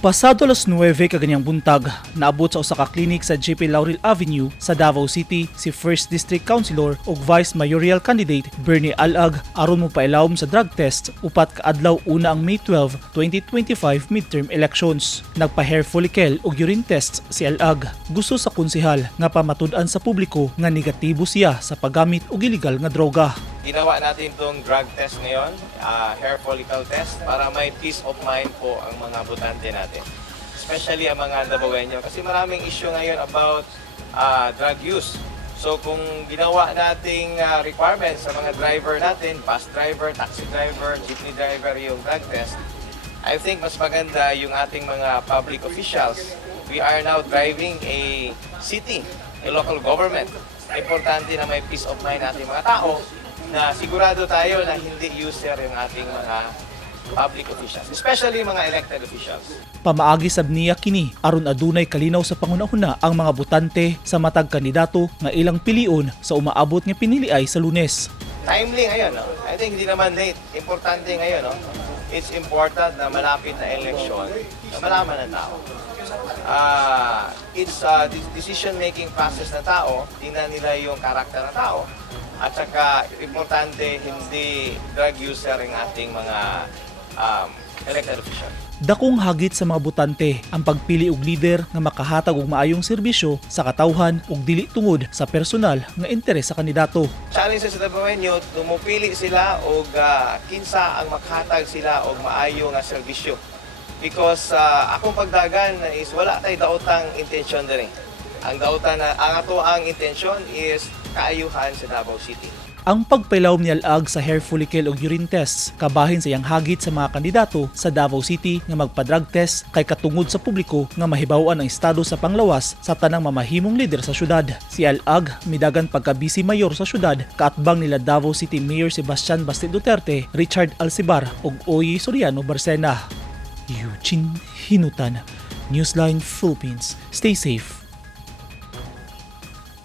Pasado alas 9 kaganyang buntag, naabot sa usa ka klinik sa JP Laurel Avenue sa Davao City si 1st District Councilor ug Vice Mayoral candidate Bernie Al-ag aron mipailawom sa drug test upat ka adlaw una ang May 12, 2025 midterm elections. Nagpa-hair follicle ug urine tests si Al-ag. Gusto sa konsehal nga pamatud-an sa publiko nga negatibo siya sa paggamit og illegal nga droga. Ginawa natin itong drug test ngayon, hair follicle test, para may peace of mind po ang mga botante natin. Especially ang mga Davaoenyo, kasi maraming issue ngayon about drug use. So kung ginawa nating requirements sa mga driver natin, bus driver, taxi driver, jeepney driver yung drug test, I think mas maganda yung ating mga public officials. We are now driving a city, a local government. Importante na may peace of mind natin mga tao, na sigurado tayo na hindi user yung ating mga public officials, especially mga elected officials. Pamaagi sab niya kini aron adunay kalinaw sa pangunahuna ang mga botante sa matag kandidato nga ilang pilion sa umaabot nga piniliay sa Lunes. Timely ngayon, no? I think hindi naman late. Importante ngayon, no? It's important na malapit na election na malaman ng tao. It's decision-making process ng tao, tingnan nila yung karakter ng tao. At saka, importante, hindi drug user ang ating mga elected official. Dakong hagit sa mga botante ang pagpili og leader nga makahatag og maayong serbisyo sa katawhan ug dili tungod sa personal nga interes sa kandidato. Challenge sa Davaoenyo, tumupili sila og kinsa ang makahatag sila og maayo nga serbisyo. Because akong pagdagan is wala tay daotang intention diri. Ang ato ang intention is kaayuhan sa Davao City. Ang pagpailawom ni Al-ag sa hair follicle ug urine tests kabahin sa iyang hagit sa mga kandidato sa Davao City nga magpa-drug test kay katungod sa publiko nga mahibaw-an ang estado sa panglawas sa tanang mamahimong lider sa syudad. Si Al-ag midagan pagka Bise Mayor sa syudad kaatbang nila Davao City Mayor Sebastian Basti Duterte, Richard Alcibar ug Oye Soriano Barcena. Eugene Hinutan, Newsline Philippines. Stay safe.